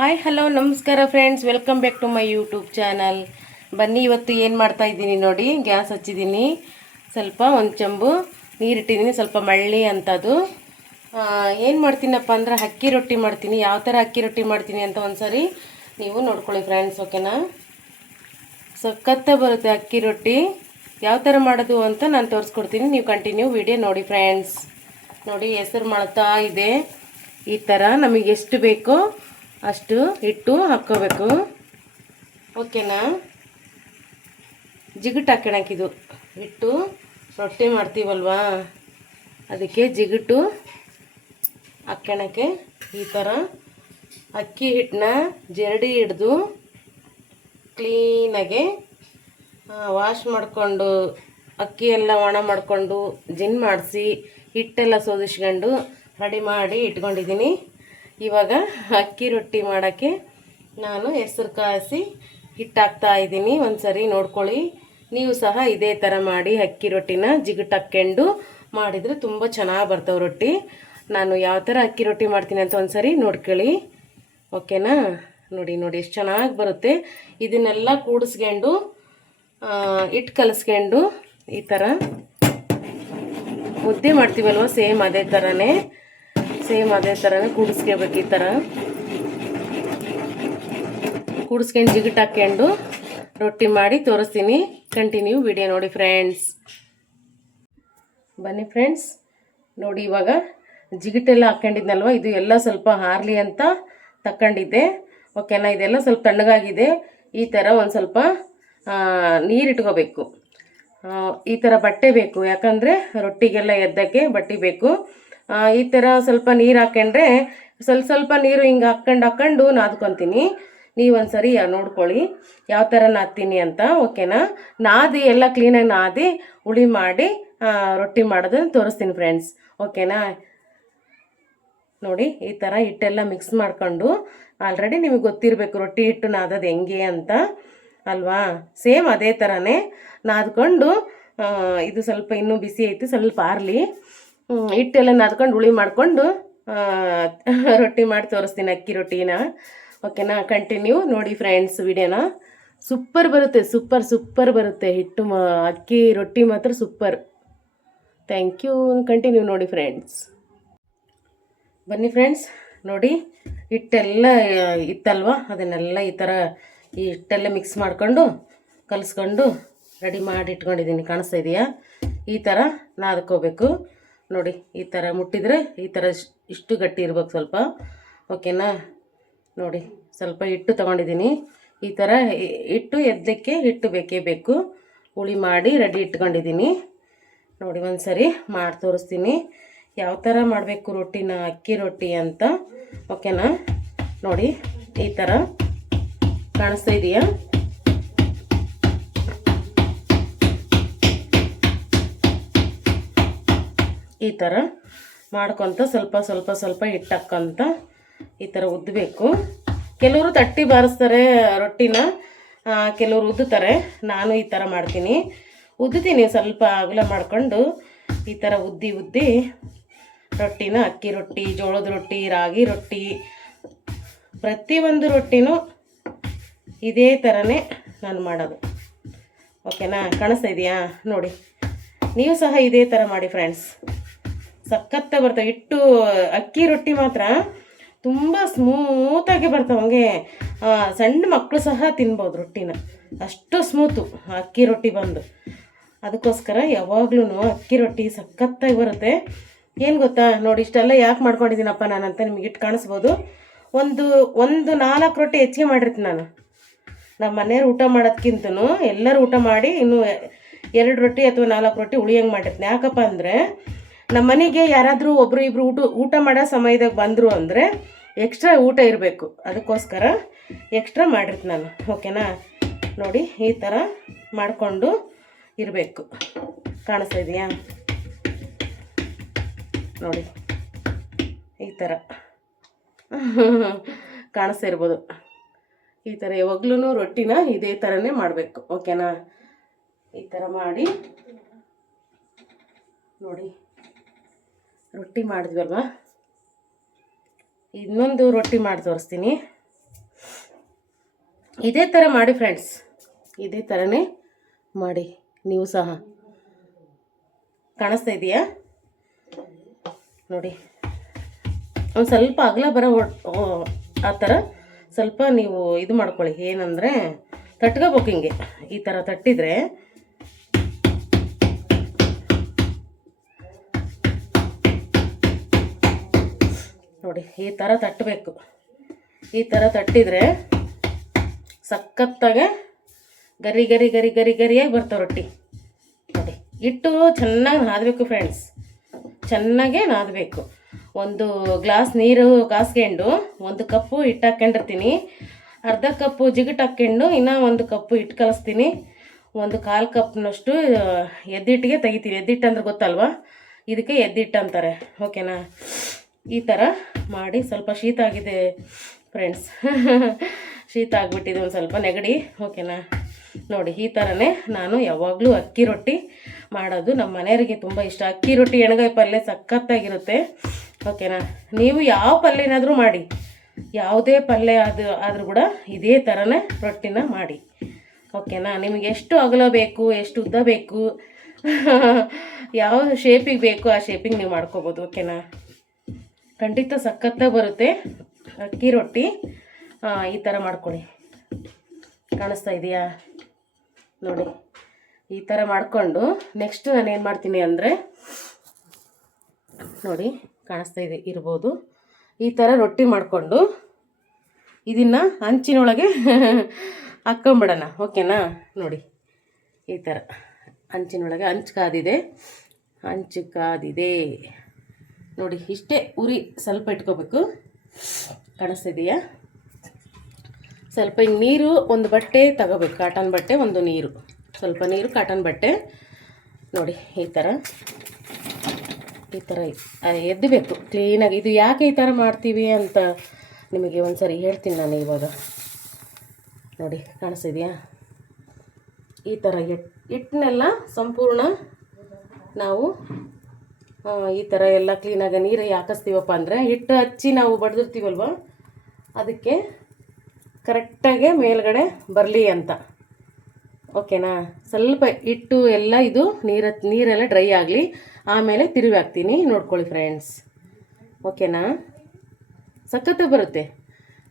Hi hello ನಮಸ್ಕಾರ friends, welcome back to my YouTube channel. ಬನ್ನಿ, ಇವತ್ತು ಏನು ಮಾಡ್ತಾ ಇದ್ದೀನಿ ನೋಡಿ. ಗ್ಯಾಸ್ ಹಚ್ಚಿದ್ದೀನಿ, ಸ್ವಲ್ಪ ಒಂದು ಚೆಂಬು ನೀರಿಟ್ಟಿದ್ದೀನಿ, ಸ್ವಲ್ಪ ಮಳ್ಳಿ ಅಂತದು. ಏನು ಮಾಡ್ತೀನಪ್ಪ ಅಂದ್ರೆ ಅಕ್ಕಿ ರೊಟ್ಟಿ ಮಾಡ್ತೀನಿ. ಯಾವ ಥರ ಅಕ್ಕಿ ರೊಟ್ಟಿ ಮಾಡ್ತೀನಿ ಅಂತ ಒಂದ್ಸರಿ ನೀವು ನೋಡ್ಕೊಳ್ಳಿ ಫ್ರೆಂಡ್ಸ್, ಓಕೆನಾ. ಸಖತ್ತ ಬರುತ್ತೆ ಅಕ್ಕಿ ರೊಟ್ಟಿ. ಯಾವ ಥರ ಮಾಡೋದು ಅಂತ ನಾನು ತೋರಿಸ್ಕೊಡ್ತೀನಿ, ನೀವು ಕಂಟಿನ್ಯೂ ವಿಡಿಯೋ ನೋಡಿ ಫ್ರೆಂಡ್ಸ್. ನೋಡಿ, ಹೆಸರು ಮಾಡ್ತಾ ಇದೆ. ಈ ಥರ ನಮಗೆ ಎಷ್ಟು ಬೇಕೋ ಅಷ್ಟು ಹಿಟ್ಟು ಹಾಕ್ಕೋಬೇಕು, ಓಕೆನಾ. ಜಿಗುಟು ಹಾಕೋಣಕ್ಕಿದು ಹಿಟ್ಟು ರೊಟ್ಟಿ ಮಾಡ್ತೀವಲ್ವಾ, ಅದಕ್ಕೆ ಜಿಗುಟು ಹಾಕ್ಕೋಣಕ್ಕೆ ಈ ಥರ ಅಕ್ಕಿ ಹಿಟ್ಟನ್ನ ಜರಡಿ ಹಿಡ್ದು ಕ್ಲೀನಾಗೆ ವಾಶ್ ಮಾಡಿಕೊಂಡು, ಅಕ್ಕಿ ಎಲ್ಲ ಒಣ ಮಾಡಿಕೊಂಡು ಜಿನ್ ಮಾಡಿಸಿ ಹಿಟ್ಟೆಲ್ಲ ಸೋದಿಸ್ಕೊಂಡು ರೆಡಿ ಮಾಡಿ ಇಟ್ಕೊಂಡಿದ್ದೀನಿ. ಇವಾಗ ಅಕ್ಕಿ ರೊಟ್ಟಿ ಮಾಡೋಕ್ಕೆ ನಾನು ಹೆಸರು ಕಾಯಿಸಿ ಹಿಟ್ಟು ಹಾಕ್ತಾ ಇದ್ದೀನಿ. ಒಂದು ಸರಿ ನೋಡ್ಕೊಳ್ಳಿ, ನೀವು ಸಹ ಇದೇ ಥರ ಮಾಡಿ ಅಕ್ಕಿ ರೊಟ್ಟಿನ ಜಿಗುಟು ಹಾಕ್ಕೊಂಡು ಮಾಡಿದರೆ ತುಂಬ ಚೆನ್ನಾಗಿ ಬರ್ತವೆ ರೊಟ್ಟಿ. ನಾನು ಯಾವ ಥರ ಅಕ್ಕಿ ರೊಟ್ಟಿ ಮಾಡ್ತೀನಿ ಅಂತ ಒಂದು ಸರಿ ನೋಡ್ಕೊಳ್ಳಿ, ಓಕೆನಾ. ನೋಡಿ ನೋಡಿ ಎಷ್ಟು ಚೆನ್ನಾಗಿ ಬರುತ್ತೆ. ಇದನ್ನೆಲ್ಲ ಕೂಡಿಸ್ಕೊಂಡು ಹಿಟ್ಟು ಕಲಿಸ್ಕೊಂಡು ಈ ಥರ ಮುದ್ದೆ ಮಾಡ್ತೀವಲ್ವ, ಸೇಮ್ ಅದೇ ಥರನೇ ಕೂಡಿಸ್ಕೋಬೇಕು. ಈ ಥರ ಕೂಡಿಸ್ಕೊಂಡು ಜಿಗುಟು ಹಾಕ್ಕೊಂಡು ರೊಟ್ಟಿ ಮಾಡಿ ತೋರಿಸ್ತೀನಿ. ಕಂಟಿನ್ಯೂ ವಿಡಿಯೋ ನೋಡಿ ಫ್ರೆಂಡ್ಸ್. ಬನ್ನಿ ಫ್ರೆಂಡ್ಸ್, ನೋಡಿ ಇವಾಗ ಜಿಗುಟೆಲ್ಲ ಹಾಕ್ಕೊಂಡಿದ್ನಲ್ವ, ಇದು ಎಲ್ಲ ಸ್ವಲ್ಪ ಹಾರಲಿ ಅಂತ ತಗೊಂಡಿದ್ದೆ, ಓಕೆನಾ. ಇದೆಲ್ಲ ಸ್ವಲ್ಪ ತಣ್ಣಗಾಗಿದೆ. ಈ ಥರ ಒಂದು ಸ್ವಲ್ಪ ನೀರು ಇಟ್ಕೋಬೇಕು. ಈ ಥರ ಬಟ್ಟೆ ಬೇಕು, ಯಾಕಂದರೆ ರೊಟ್ಟಿಗೆಲ್ಲ ಎದ್ದಕ್ಕೆ ಬಟ್ಟೆ ಬೇಕು. ಈ ಥರ ಸ್ವಲ್ಪ ನೀರು ಹಾಕ್ಕೊಂಡ್ರೆ ಸ್ವಲ್ಪ ನೀರು ಹಿಂಗೆ ಹಾಕ್ಕೊಂಡು ನಾದ್ಕೊತೀನಿ. ನೀವು ಒಂದು ಸರಿ ನೋಡ್ಕೊಳ್ಳಿ ಯಾವ ಥರ ನಾದ್ತೀನಿ ಅಂತ, ಓಕೆನಾ. ನಾದಿ ಎಲ್ಲ ಕ್ಲೀನಾಗಿ ನಾದಿ ಹುಳಿ ಮಾಡಿ ರೊಟ್ಟಿ ಮಾಡೋದನ್ನು ತೋರಿಸ್ತೀನಿ ಫ್ರೆಂಡ್ಸ್, ಓಕೆನಾ. ನೋಡಿ, ಈ ಥರ ಹಿಟ್ಟೆಲ್ಲ ಮಿಕ್ಸ್ ಮಾಡ್ಕೊಂಡು, ಆಲ್ರೆಡಿ ನಿಮಗೆ ಗೊತ್ತಿರಬೇಕು ರೊಟ್ಟಿ ಹಿಟ್ಟು ನಾದೋದು ಹೆಂಗೆ ಅಂತ ಅಲ್ವಾ. ಸೇಮ್ ಅದೇ ಥರನೇ ನಾದ್ಕೊಂಡು, ಇದು ಸ್ವಲ್ಪ ಇನ್ನೂ ಬಿಸಿ ಐತಿ, ಸ್ವಲ್ಪ ಆರಲಿ. ಹಿಟ್ಟೆಲ್ಲ ನಾದ್ಕೊಂಡು ಹುಳಿ ಮಾಡಿಕೊಂಡು ರೊಟ್ಟಿ ಮಾಡಿ ತೋರಿಸ್ತೀನಿ, ಅಕ್ಕಿ ರೊಟ್ಟಿನ, ಓಕೆನಾ. ಕಂಟಿನ್ಯೂ ನೋಡಿ ಫ್ರೆಂಡ್ಸ್ ವಿಡಿಯೋನ. ಸೂಪರ್ ಬರುತ್ತೆ, ಸೂಪರ್ ಬರುತ್ತೆ ಹಿಟ್ಟು ಅಕ್ಕಿ ರೊಟ್ಟಿ ಮಾತ್ರ ಸೂಪರ್. Thank you. ಕಂಟಿನ್ಯೂ ನೋಡಿ ಫ್ರೆಂಡ್ಸ್. ಬನ್ನಿ ಫ್ರೆಂಡ್ಸ್, ನೋಡಿ ಹಿಟ್ಟೆಲ್ಲ ಇತ್ತಲ್ವ, ಅದನ್ನೆಲ್ಲ ಈ ಥರ ಈ ಹಿಟ್ಟೆಲ್ಲ ಮಿಕ್ಸ್ ಮಾಡಿಕೊಂಡು ಕಲಿಸ್ಕೊಂಡು ರೆಡಿ ಮಾಡಿ ಇಟ್ಕೊಂಡಿದ್ದೀನಿ. ಕಾಣಿಸ್ತಾ ಇದೆಯಾ? ಈ ಥರ ನಾದ್ಕೋಬೇಕು. ನೋಡಿ, ಈ ಥರ ಮುಟ್ಟಿದರೆ ಈ ಥರ ಇಷ್ಟು ಗಟ್ಟಿ ಇರ್ಬೇಕು ಸ್ವಲ್ಪ, ಓಕೆನಾ. ನೋಡಿ, ಸ್ವಲ್ಪ ಹಿಟ್ಟು ತೊಗೊಂಡಿದ್ದೀನಿ. ಈ ಥರ ಹಿಟ್ಟು ಎದ್ದಕ್ಕೆ ಹಿಟ್ಟು ಬೇಕೇ ಬೇಕು. ಹುಳಿ ಮಾಡಿ ರೆಡಿ ಇಟ್ಕೊಂಡಿದ್ದೀನಿ. ನೋಡಿ, ಒಂದು ಸರಿ ಮಾಡಿ ತೋರಿಸ್ತೀನಿ ಯಾವ ಥರ ಮಾಡಬೇಕು ರೊಟ್ಟಿನ, ಅಕ್ಕಿ ರೊಟ್ಟಿ ಅಂತ, ಓಕೆನಾ. ನೋಡಿ, ಈ ಥರ ಕಾಣಿಸ್ತಾ ಇದೆಯಾ? ಈ ಥರ ಮಾಡ್ಕೊತ ಸ್ವಲ್ಪ ಹಿಟ್ಟು ಹಾಕ್ಕೊಂತ ಈ ಥರ ಉದ್ದಬೇಕು. ಕೆಲವರು ತಟ್ಟಿ ಬಾರಿಸ್ತಾರೆ ರೊಟ್ಟಿನ, ಕೆಲವರು ಉದ್ದುತ್ತಾರೆ. ನಾನು ಈ ಥರ ಮಾಡ್ತೀನಿ, ಉದ್ದುತ್ತೀನಿ. ಸ್ವಲ್ಪ ಅಗಲ ಮಾಡ್ಕೊಂಡು ಈ ಥರ ಉದ್ದಿ ರೊಟ್ಟಿನ, ಅಕ್ಕಿ ರೊಟ್ಟಿ, ಜೋಳದ ರೊಟ್ಟಿ, ರಾಗಿ ರೊಟ್ಟಿ, ಪ್ರತಿಯೊಂದು ರೊಟ್ಟಿನೂ ಇದೇ ಥರನೇ ನಾನು ಮಾಡೋದು, ಓಕೆನಾ. ಕಾಣಿಸ್ತಾ ಇದೆಯಾ? ನೋಡಿ, ನೀವು ಸಹ ಇದೇ ಥರ ಮಾಡಿ ಫ್ರೆಂಡ್ಸ್. ಸಖತ್ತ ಬರ್ತವೆ ಹಿಟ್ಟು ಅಕ್ಕಿ ರೊಟ್ಟಿ ಮಾತ್ರ ತುಂಬ ಸ್ಮೂತಾಗಿ ಬರ್ತವೆ. ಹಂಗೆ ಸಣ್ಣ ಮಕ್ಕಳು ಸಹ ತಿನ್ಬೋದು ರೊಟ್ಟಿನ, ಅಷ್ಟು ಸ್ಮೂತು ಅಕ್ಕಿ ರೊಟ್ಟಿ ಬಂದು. ಅದಕ್ಕೋಸ್ಕರ ಯಾವಾಗ್ಲೂ ಅಕ್ಕಿ ರೊಟ್ಟಿ ಸಖತ್ತಾಗಿ ಬರುತ್ತೆ. ಏನು ಗೊತ್ತಾ, ನೋಡಿ ಇಷ್ಟೆಲ್ಲ ಯಾಕೆ ಮಾಡ್ಕೊಂಡಿದ್ದೀನಪ್ಪ ನಾನಂತ ನಿಮಗೆ ಇಟ್ಟು ಕಾಣಿಸ್ಬೋದು. ಒಂದು 4 ರೊಟ್ಟಿ ಹೆಚ್ಚಿಗೆ ಮಾಡಿರ್ತೀನಿ ನಾನು. ನಮ್ಮ ಮನೆಯವ್ರು ಊಟ ಮಾಡೋದಕ್ಕಿಂತನೂ ಎಲ್ಲರೂ ಊಟ ಮಾಡಿ ಇನ್ನೂ 2 ರೊಟ್ಟಿ ಅಥವಾ 4 ರೊಟ್ಟಿ ಉಳಿಯಂಗೆ ಮಾಡಿರ್ತೀನಿ. ಯಾಕಪ್ಪ ಅಂದರೆ ನಮ್ಮ ಮನೆಗೆ ಯಾರಾದರೂ ಒಬ್ಬರು ಇಬ್ಬರು ಊಟ ಮಾಡೋ ಸಮಯದಾಗ ಬಂದರು ಅಂದರೆ ಎಕ್ಸ್ಟ್ರಾ ಊಟ ಇರಬೇಕು, ಅದಕ್ಕೋಸ್ಕರ ಎಕ್ಸ್ಟ್ರಾ ಮಾಡಿರ್ತೀನಿ ನಾನು, ಓಕೆನಾ. ನೋಡಿ, ಈ ಥರ ಮಾಡಿಕೊಂಡು ಇರಬೇಕು. ಕಾಣಿಸ್ತಾ ಇದೆಯಾ? ನೋಡಿ, ಈ ಥರ ಕಾಣಿಸ್ತಾ ಇರ್ಬೋದು. ಈ ಥರ ಯಾವಾಗ್ಲೂ ರೊಟ್ಟಿನ ಇದೇ ಥರನೇ ಮಾಡಬೇಕು, ಓಕೆನಾ. ಈ ಥರ ಮಾಡಿ ನೋಡಿ, ರೊಟ್ಟಿ ಮಾಡಿದ್ವಲ್ವ, ಇನ್ನೊಂದು ರೊಟ್ಟಿ ಮಾಡಿ ತೋರಿಸ್ತೀನಿ. ಇದೇ ಥರ ಮಾಡಿ ಫ್ರೆಂಡ್ಸ್, ಇದೇ ಥರನೇ ಮಾಡಿ ನೀವು ಸಹ. ಕಾಣಿಸ್ತಾ ಇದೆಯಾ ನೋಡಿ, ಒಂದು ಸ್ವಲ್ಪ ಅಗಲ ಬರೋ ಆ ಥರ ಸ್ವಲ್ಪ ನೀವು ಇದು ಮಾಡ್ಕೊಳ್ಳಿ. ಏನಂದರೆ ತಟ್ಕೋಬೇಕು ಹಿಂಗೆ, ಈ ಥರ ತಟ್ಟಿದರೆ ನೋಡಿ, ಈ ಥರ ತಟ್ಟಬೇಕು. ಈ ಥರ ತಟ್ಟಿದರೆ ಸಖತ್ತಾಗೆ ಗರಿ ಗರಿ ಗರಿ ಗರಿ ಗರಿಯಾಗಿ ಬರ್ತಾವೆ ರೊಟ್ಟಿ. ನೋಡಿ, ಹಿಟ್ಟು ಚೆನ್ನಾಗಿ ನಾದಬೇಕು ಫ್ರೆಂಡ್ಸ್, ಚೆನ್ನಾಗೇ ನಾದಬೇಕು. ಒಂದು ಗ್ಲಾಸ್ ನೀರು ಕಾಸ್ಕೊಂಡು 1 ಕಪ್ಪು ಹಿಟ್ಟು ಹಾಕ್ಕೊಂಡಿರ್ತೀನಿ, ಅರ್ಧ ಕಪ್ಪು ಜಿಗಟ್ ಹಾಕ್ಕೊಂಡು ಇನ್ನೂ 1 ಕಪ್ಪು ಹಿಟ್ಟು ಕಲಿಸ್ತೀನಿ. 1/4 ಕಪ್ನಷ್ಟು ಎದ್ದಿಟ್ಟಿಗೆ ತೆಗಿತೀನಿ. ಎದ್ದಿಟ್ಟು ಅಂದ್ರೆ ಗೊತ್ತಲ್ವಾ, ಇದಕ್ಕೆ ಎದ್ದಿಟ್ಟು ಅಂತಾರೆ. ಓಕೆನಾ? ಈ ಥರ ಮಾಡಿ. ಸ್ವಲ್ಪ ಶೀತ ಆಗಿದೆ ಫ್ರೆಂಡ್ಸ್, ಶೀತ ಆಗಿಬಿಟ್ಟಿದೆ ಒಂದು ಸ್ವಲ್ಪ ನೆಗಡಿ. ಓಕೆನಾ? ನೋಡಿ, ಈ ಥರನೇ ನಾನು ಯಾವಾಗಲೂ ಅಕ್ಕಿ ರೊಟ್ಟಿ ಮಾಡೋದು. ನಮ್ಮ ಮನೆಯವರಿಗೆ ತುಂಬ ಇಷ್ಟ. ಅಕ್ಕಿ ರೊಟ್ಟಿ ಎಣ್ಗಾಯಿ ಪಲ್ಯ ಸಖತ್ತಾಗಿರುತ್ತೆ. ಓಕೆನಾ? ನೀವು ಯಾವ ಪಲ್ಯನಾದರೂ ಮಾಡಿ, ಯಾವುದೇ ಪಲ್ಯ ಆದರೂ ಕೂಡ ಇದೇ ಥರನೇ ರೊಟ್ಟಿನ ಮಾಡಿ. ಓಕೆನಾ? ನಿಮಗೆ ಎಷ್ಟು ಅಗಲ ಬೇಕು, ಎಷ್ಟು ಉದ್ದ ಬೇಕು, ಯಾವ ಶೇಪಿಗೆ ಬೇಕು ಆ ಶೇಪಿಗೆ ನೀವು ಮಾಡ್ಕೋಬೋದು. ಓಕೆನಾ? ಖಂಡಿತ ಸಖತ್ತಾಗಿ ಬರುತ್ತೆ ಅಕ್ಕಿ ರೊಟ್ಟಿ. ಈ ಥರ ಮಾಡ್ಕೊಳ್ಳಿ. ಕಾಣಿಸ್ತಾ ಇದೆಯಾ ನೋಡಿ, ಈ ಥರ ಮಾಡಿಕೊಂಡು ನೆಕ್ಸ್ಟ್ ನಾನು ಏನು ಮಾಡ್ತೀನಿ ಅಂದರೆ ನೋಡಿ, ಕಾಣಿಸ್ತಾ ಇದೆ ಇರ್ಬೋದು. ಈ ಥರ ರೊಟ್ಟಿ ಮಾಡಿಕೊಂಡು ಇದನ್ನು ಹಂಚಿನೊಳಗೆ ಹಾಕ್ಕೊಂಬಿಡೋಣ. ಓಕೆನಾ? ನೋಡಿ, ಈ ಥರ ಹಂಚಿನೊಳಗೆ ಹಂಚು ಕಾದಿದೆ ನೋಡಿ. ಇಷ್ಟೇ ಉರಿ ಸ್ವಲ್ಪ ಇಟ್ಕೋಬೇಕು. ಕಾಣಿಸ್ತಾ ಇದೆಯಾ? ಸ್ವಲ್ಪ ಹಿಂಗೆ ನೀರು, ಒಂದು ಬಟ್ಟೆ ತಗೋಬೇಕು, ಕಾಟನ್ ಬಟ್ಟೆ, ಒಂದು ನೀರು, ಸ್ವಲ್ಪ ನೀರು, ಕಾಟನ್ ಬಟ್ಟೆ ನೋಡಿ. ಈ ಥರ ಎದ್ದಬೇಕು ಕ್ಲೀನಾಗಿ. ಇದು ಯಾಕೆ ಈ ಥರ ಮಾಡ್ತೀವಿ ಅಂತ ನಿಮಗೆ ಒಂದು ಸರಿ ಹೇಳ್ತೀನಿ ನಾನು ಇವಾಗ. ನೋಡಿ, ಕಾಣಿಸ್ತಿದೆಯಾ? ಈ ಥರ ಹಿಟ್ಟನ್ನೆಲ್ಲ ಸಂಪೂರ್ಣ ನಾವು ಈ ಥರ ಎಲ್ಲ ಕ್ಲೀನಾಗಿ ನೀರು ಹಾಕಿಸ್ತೀವಪ್ಪ ಅಂದರೆ, ಹಿಟ್ಟು ಹಚ್ಚಿ ನಾವು ಬಡ್ದಿರ್ತೀವಲ್ವ, ಅದಕ್ಕೆ ಕರೆಕ್ಟಾಗೆ ಮೇಲ್ಗಡೆ ಬರಲಿ ಅಂತ. ಓಕೆನಾ? ಸ್ವಲ್ಪ ಹಿಟ್ಟು ಎಲ್ಲ ಇದು ನೀರೆಲ್ಲ ಡ್ರೈ ಆಗಲಿ, ಆಮೇಲೆ ತಿರುವಿ ಹಾಕ್ತೀನಿ. ನೋಡ್ಕೊಳ್ಳಿ ಫ್ರೆಂಡ್ಸ್. ಓಕೆನಾ? ಸಖತ್ತಾಗಿ ಬರುತ್ತೆ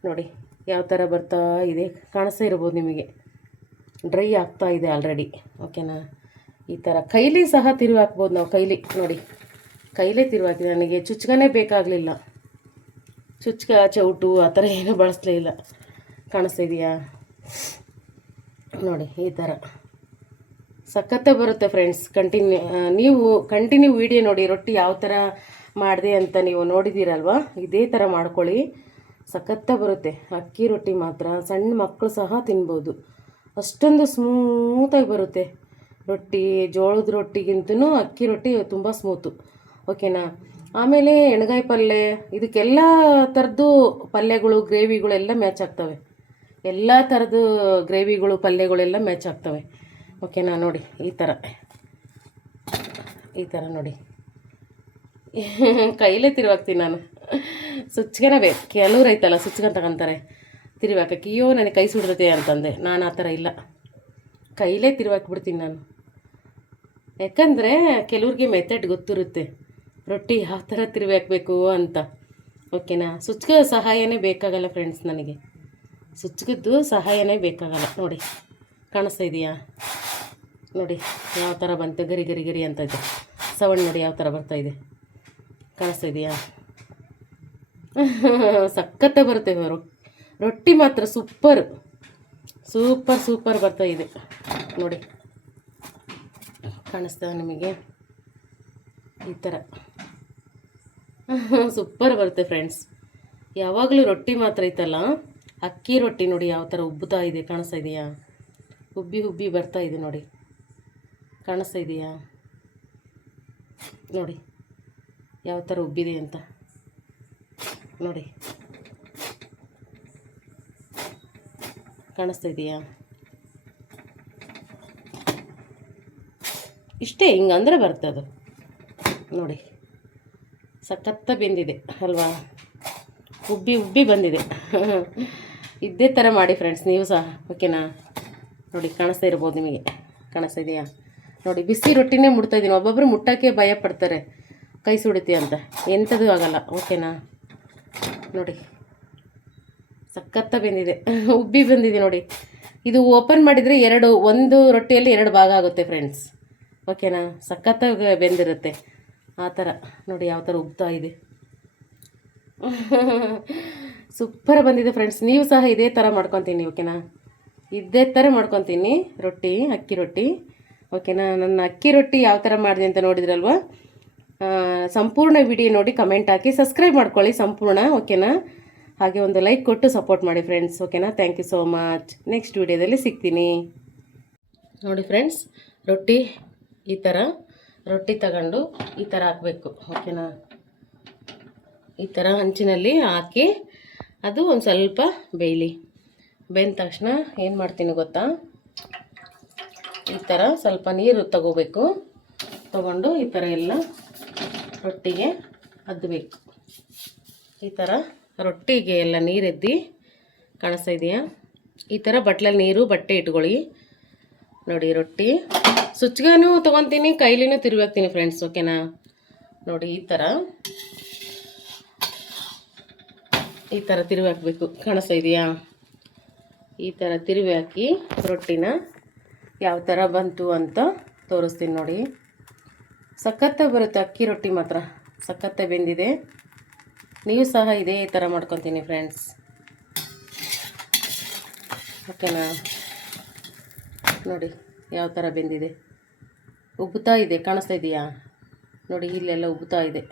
ನೋಡಿ, ಯಾವ ಥರ ಬರ್ತಾ ಇದೆ ಕಾಣಿಸ್ತಾ ಇರ್ಬೋದು ನಿಮಗೆ. ಡ್ರೈ ಆಗ್ತಾ ಇದೆ ಆಲ್ರೆಡಿ. ಓಕೆನಾ? ಈ ಥರ ಕೈಲಿ ಸಹ ತಿರುವಿ ಹಾಕ್ಬೋದು ನಾವು. ಕೈಲಿ ನೋಡಿ, ಕೈಲೇ ತಿರುವಿ ಹಾಕಿದೆ. ನನಗೆ ಚುಚ್ಕನೇ ಬೇಕಾಗಲಿಲ್ಲ, ಚುಚ್ಕ ಚೌಟು ಆ ಥರ ಏನೂ ಬಳಸಲೇ ಇಲ್ಲ. ಕಾಣಿಸ್ತಾ ಇದೆಯಾ ನೋಡಿ? ಈ ಥರ ಸಖತ್ತಾಗಿ ಬರುತ್ತೆ ಫ್ರೆಂಡ್ಸ್. ನೀವು ಕಂಟಿನ್ಯೂ ವೀಡಿಯೋ ನೋಡಿ. ರೊಟ್ಟಿ ಯಾವ ಥರ ಮಾಡಿದೆ ಅಂತ ನೀವು ನೋಡಿದ್ದೀರಲ್ವ, ಇದೇ ಥರ ಮಾಡ್ಕೊಳ್ಳಿ. ಸಖತ್ತಾಗಿ ಬರುತ್ತೆ ಅಕ್ಕಿ ರೊಟ್ಟಿ ಮಾತ್ರ. ಸಣ್ಣ ಮಕ್ಕಳು ಸಹ ತಿನ್ಬೋದು, ಅಷ್ಟೊಂದು ಸ್ಮೂತಾಗಿ ಬರುತ್ತೆ ರೊಟ್ಟಿ. ಜೋಳದ ರೊಟ್ಟಿಗಿಂತನೂ ಅಕ್ಕಿ ರೊಟ್ಟಿ ತುಂಬ ಸ್ಮೂತು. ಓಕೆನಾ? ಆಮೇಲೆ ಎಣ್ಗಾಯಿ ಪಲ್ಯ, ಇದಕ್ಕೆಲ್ಲ ಥರದ್ದು ಪಲ್ಯಗಳು, ಗ್ರೇವಿಗಳೆಲ್ಲ ಮ್ಯಾಚ್ ಆಗ್ತವೆ. ಎಲ್ಲ ಥರದ್ದು ಗ್ರೇವಿಗಳು, ಪಲ್ಯಗಳೆಲ್ಲ ಮ್ಯಾಚ್ ಆಗ್ತವೆ. ಓಕೆನಾ? ನೋಡಿ, ಈ ಥರ ನೋಡಿ, ಕೈಲೇ ತಿರುವಾಕ್ತೀನಿ ನಾನು. ಸುಚ್ಗೆನೇ ಬೇಕು. ಕೆಲವ್ರು ಐತಲ್ಲ ಸುಚ್ಕೊಂಡು ತಗೊಂತಾರೆ ತಿರುವಾಕಕ್ಕೆ. ಅಯ್ಯೋ ನನಗೆ ಕೈ ಸುಡ್ತೈತೆ ಅಂತಂದೆ. ನಾನು ಆ ಥರ ಇಲ್ಲ, ಕೈಲೇ ತಿರುವಾಕ್ಬಿಡ್ತೀನಿ ನಾನು. ಯಾಕಂದರೆ ಕೆಲವ್ರಿಗೆ ಮೆಥಡ್ ಗೊತ್ತಿರುತ್ತೆ, ರೊಟ್ಟಿ ಯಾವ ಥರ ತಿರುವಿ ಹಾಕಬೇಕು ಅಂತ. ಓಕೆನಾ? ಸುಚ್ಕ ಸಹಾಯನೇ ಬೇಕಾಗಲ್ಲ ಫ್ರೆಂಡ್ಸ್, ನನಗೆ ಸುಚ್ಕದ್ದು ಸಹಾಯನೇ ಬೇಕಾಗಲ್ಲ. ನೋಡಿ, ಕಾಣಿಸ್ತಾ ಇದೆಯಾ ನೋಡಿ, ಯಾವ ಥರ ಬಂತು, ಗರಿ ಗರಿ ಗರಿ ಅಂತ ಇದೆ ಸೌಂಡ್ ನೋಡಿ, ಯಾವ ಥರ ಬರ್ತಾಯಿದೆ. ಕಾಣಿಸ್ತಾ ಇದೆಯಾ? ಸಖತ್ತ ಬರುತ್ತೆ ರೊಟ್ಟಿ ಮಾತ್ರ. ಸೂಪರ್ ಬರ್ತಾಯಿದೆ ನೋಡಿ. ಕಾಣಿಸ್ತಾ ನಿಮಗೆ? ಈ ಥರ ಸೂಪರ್ ಬರುತ್ತೆ ಫ್ರೆಂಡ್ಸ್. ಯಾವಾಗಲೂ ರೊಟ್ಟಿ ಮಾತ್ರ ಐತಲ್ಲ, ಅಕ್ಕಿ ರೊಟ್ಟಿ ನೋಡಿ ಯಾವ ಥರ ಉಬ್ಬುತ್ತಾ ಇದೆ. ಕಾಣಿಸ್ತಾ ಇದೆಯಾ? ಉಬ್ಬಿ ಬರ್ತಾ ಇದೆ ನೋಡಿ. ಕಾಣಿಸ್ತಾ ಇದೆಯಾ ನೋಡಿ, ಯಾವ ಥರ ಉಬ್ಬಿದೆ ಅಂತ ನೋಡಿ. ಕಾಣಿಸ್ತಾ ಇದೆಯಾ? ಇಷ್ಟೇ, ಹಿಂಗಂದರೆ ಬರ್ತದೆ ನೋಡಿ. ಸಖತ್ತ ಬೆಂದಿದೆ ಅಲ್ವಾ? ಉಬ್ಬಿ ಬಂದಿದೆ. ಇದೇ ಥರ ಮಾಡಿ ಫ್ರೆಂಡ್ಸ್ ನೀವು ಸಹ, ಓಕೆನಾ. ನೋಡಿ ಕಾಣಿಸ್ತಾ ಇರ್ಬೋದು ನಿಮಗೆ, ಕಾಣಿಸ್ತಾ ಇದೆಯಾ ನೋಡಿ. ಬಿಸಿ ರೊಟ್ಟಿನೇ ಮುಟ್ತಾಯಿದ್ದೀನಿ. ಒಬ್ಬೊಬ್ಬರು ಮುಟ್ಟೋಕ್ಕೆ ಭಯ ಪಡ್ತಾರೆ, ಕೈ ಸುಡಿತಿ ಅಂತ. ಎಂಥದ್ದು ಆಗಲ್ಲ, ಓಕೆನಾ. ನೋಡಿ ಸಖತ್ತ ಬೆಂದಿದೆ, ಉಬ್ಬಿ ಬಂದಿದೆ ನೋಡಿ. ಇದು ಓಪನ್ ಮಾಡಿದರೆ ಒಂದು ರೊಟ್ಟಿಯಲ್ಲಿ 2 ಭಾಗ ಆಗುತ್ತೆ ಫ್ರೆಂಡ್ಸ್, ಓಕೆನಾ. ಸಖತ್ತಾಗಿ ಬೆಂದಿರುತ್ತೆ ಆ ಥರ. ನೋಡಿ ಯಾವ ಥರ ಉಬ್ತಾ ಇದೆ. ಸೂಪರ್ ಬಂದಿದೆ ಫ್ರೆಂಡ್ಸ್. ನೀವು ಸಹ ಇದೇ ಥರ ಮಾಡ್ಕೊತೀನಿ, ಓಕೆನಾ. ಇದೇ ಥರ ಮಾಡ್ಕೊತೀನಿ ರೊಟ್ಟಿ, ಅಕ್ಕಿ ರೊಟ್ಟಿ, ಓಕೆನಾ. ನನ್ನ ಅಕ್ಕಿ ರೊಟ್ಟಿ ಯಾವ ಥರ ಮಾಡಿದೆ ಅಂತ ನೋಡಿದ್ರಲ್ವ. ಸಂಪೂರ್ಣ ವಿಡಿಯೋ ನೋಡಿ ಕಮೆಂಟ್ ಹಾಕಿ ಸಬ್ಸ್ಕ್ರೈಬ್ ಮಾಡ್ಕೊಳ್ಳಿ ಸಂಪೂರ್ಣ, ಓಕೆನಾ. ಹಾಗೆ ಒಂದು ಲೈಕ್ ಕೊಟ್ಟು ಸಪೋರ್ಟ್ ಮಾಡಿ ಫ್ರೆಂಡ್ಸ್, ಓಕೆನಾ. Thank you so much. Next ವಿಡಿಯೋದಲ್ಲಿ ಸಿಗ್ತೀನಿ. ನೋಡಿ ಫ್ರೆಂಡ್ಸ್, ರೊಟ್ಟಿ ಈ ಥರ ರೊಟ್ಟಿ ತಗೊಂಡು ಈ ಥರ ಹಾಕಬೇಕು, ಓಕೆನಾ. ಈ ಥರ ಹಂಚಿನಲ್ಲಿ ಹಾಕಿ ಅದು ಒಂದು ಸ್ವಲ್ಪ ಬೇಯಲಿ. ಬೆಂದ ತಕ್ಷಣ ಏನು ಮಾಡ್ತೀನಿ ಗೊತ್ತಾ, ಈ ಥರ ಸ್ವಲ್ಪ ನೀರು ತಗೋಬೇಕು. ತಗೊಂಡು ಈ ಥರ ಎಲ್ಲ ರೊಟ್ಟಿಗೆ ಅದ್ದಬೇಕು. ಈ ಥರ ರೊಟ್ಟಿಗೆ ಎಲ್ಲ ನೀರೆದ್ದಿ, ಕಾಣಿಸ್ತಾ ಇದೆಯಾ. ಈ ಥರ ಬಟ್ಲಲ್ಲಿ ನೀರು ಬಟ್ಟೆ ಇಟ್ಕೊಳ್ಳಿ. ನೋಡಿ ರೊಟ್ಟಿ ಸುಚ್ಚಿಗೆನೂ ತೊಗೊತೀನಿ, ಕೈಲಿನೂ ತಿರುವಾಕ್ತೀನಿ ಫ್ರೆಂಡ್ಸ್, ಓಕೆನಾ. ನೋಡಿ ಈ ಥರ ತಿರುವಿ ಹಾಕಬೇಕು, ಕಾಣಿಸ್ತಾ ಇದೆಯಾ. ಈ ಥರ ತಿರುವಿ ಹಾಕಿ ರೊಟ್ಟಿನ ಯಾವ ಥರ ಬಂತು ಅಂತ ತೋರಿಸ್ತೀನಿ ನೋಡಿ. ಸಖತ್ತಾಗಿ ಬರುತ್ತೆ ಅಕ್ಕಿ ರೊಟ್ಟಿ ಮಾತ್ರ, ಸಖತ್ತಾಗಿ ಬೆಂದಿದೆ. ನೀವು ಸಹ ಇದೇ ಥರ ಮಾಡ್ಕೊತೀನಿ ಫ್ರೆಂಡ್ಸ್, ಓಕೆನಾ. ನೋಡಿ ಯಾವ ಥರ ಬೆಂದಿದೆ, ಉಬ್ಬುತ್ತಾ ಇದೆ, ಕಾಣಿಸ್ತಾ ಇದೆಯಾ ನೋಡಿ. ಇಲ್ಲೆಲ್ಲ ಉಬ್ಬುತ್ತಾ ಇದೆ.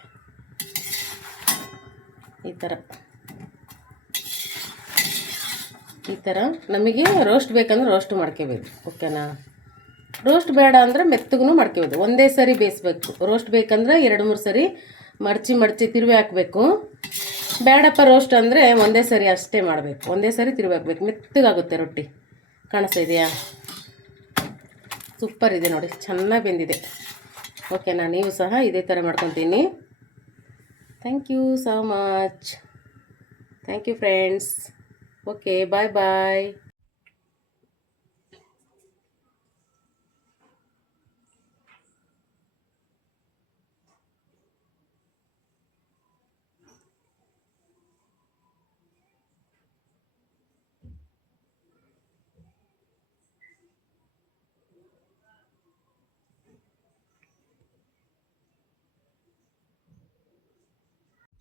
ಈ ಥರ ನಮಗೆ ರೋಸ್ಟ್ ಬೇಕಂದ್ರೆ ರೋಸ್ಟ್ ಮಾಡ್ಕೋಬೇಕು, ಓಕೆನಾ. ರೋಸ್ಟ್ ಬೇಡ ಅಂದರೆ ಮೆತ್ತಗೂ ಮಾಡ್ಕೋಬೋದು. ಒಂದೇ ಸರಿ ಬೇಯಿಸ್ಬೇಕು. ರೋಸ್ಟ್ ಬೇಕಂದ್ರೆ 2-3 ಸರಿ ಮಡಚಿ ತಿರುವಿ ಹಾಕಬೇಕು. ಬೇಡಪ್ಪ ರೋಸ್ಟ್ ಅಂದರೆ ಒಂದೇ ಸರಿ ಅಷ್ಟೇ ಮಾಡಬೇಕು. ಒಂದೇ ಸರಿ ತಿರುವಿ ಹಾಕಬೇಕು, ಮೆತ್ತಗಾಗುತ್ತೆ ರೊಟ್ಟಿ. ಕಾಣಿಸ್ತಾ ಇದೆಯಾ. ಸೂಪರ್ ಇದೆ ನೋಡಿ, ಚೆನ್ನಾಗಿ ಬೆಂದಿದೆ, ಓಕೆನಾ. ನೀವು ಸಹ ಇದೇ ಥರ ಮಾಡ್ಕೊತೀನಿ. Thank you so much. Thank you friends. Okay, bye bye.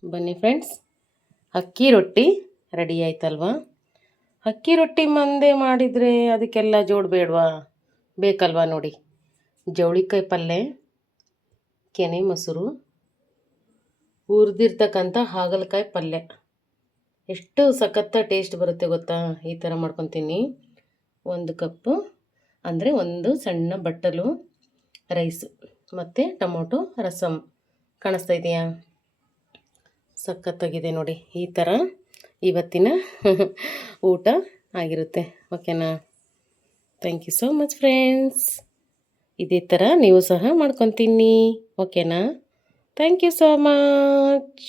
ಬನ್ನಿ ಫ್ರೆಂಡ್ಸ್, ಅಕ್ಕಿ ರೊಟ್ಟಿ ರೆಡಿ ಆಯ್ತಲ್ವಾ. ಅಕ್ಕಿ ರೊಟ್ಟಿ ಮಂದೆ ಮಾಡಿದರೆ ಅದಕ್ಕೆಲ್ಲ ಜೋಡು ಬೇಕಲ್ವಾ. ನೋಡಿ, ಜವಳಿಕಾಯಿ ಪಲ್ಯ, ಕೆನೆ ಮೊಸರು, ಹುರಿದಿರ್ತಕ್ಕಂಥ ಹಾಗಲಕಾಯಿ ಪಲ್ಯ, ಎಷ್ಟು ಸಖತ್ತ ಟೇಸ್ಟ್ ಬರುತ್ತೆ ಗೊತ್ತಾ. ಈ ಥರ ಮಾಡ್ಕೊತೀನಿ. 1 ಕಪ್ಪು ಅಂದರೆ 1 ಸಣ್ಣ ಬಟ್ಟಲು ರೈಸು ಮತ್ತು ಟೊಮೊಟೊ ರಸಮ್. ಕಾಣಿಸ್ತಾ ಇದೆಯಾ. ಸಖತ್ತಾಗಿದೆ ನೋಡಿ. ಈ ಥರ ಇವತ್ತಿನ ಊಟ ಆಗಿರುತ್ತೆ, ಓಕೆನಾ. Thank you so much friends. ಇದೇ ಥರ ನೀವು ಸಹ ಮಾಡ್ಕೊತೀನಿ, ಓಕೆನಾ. Thank you so much.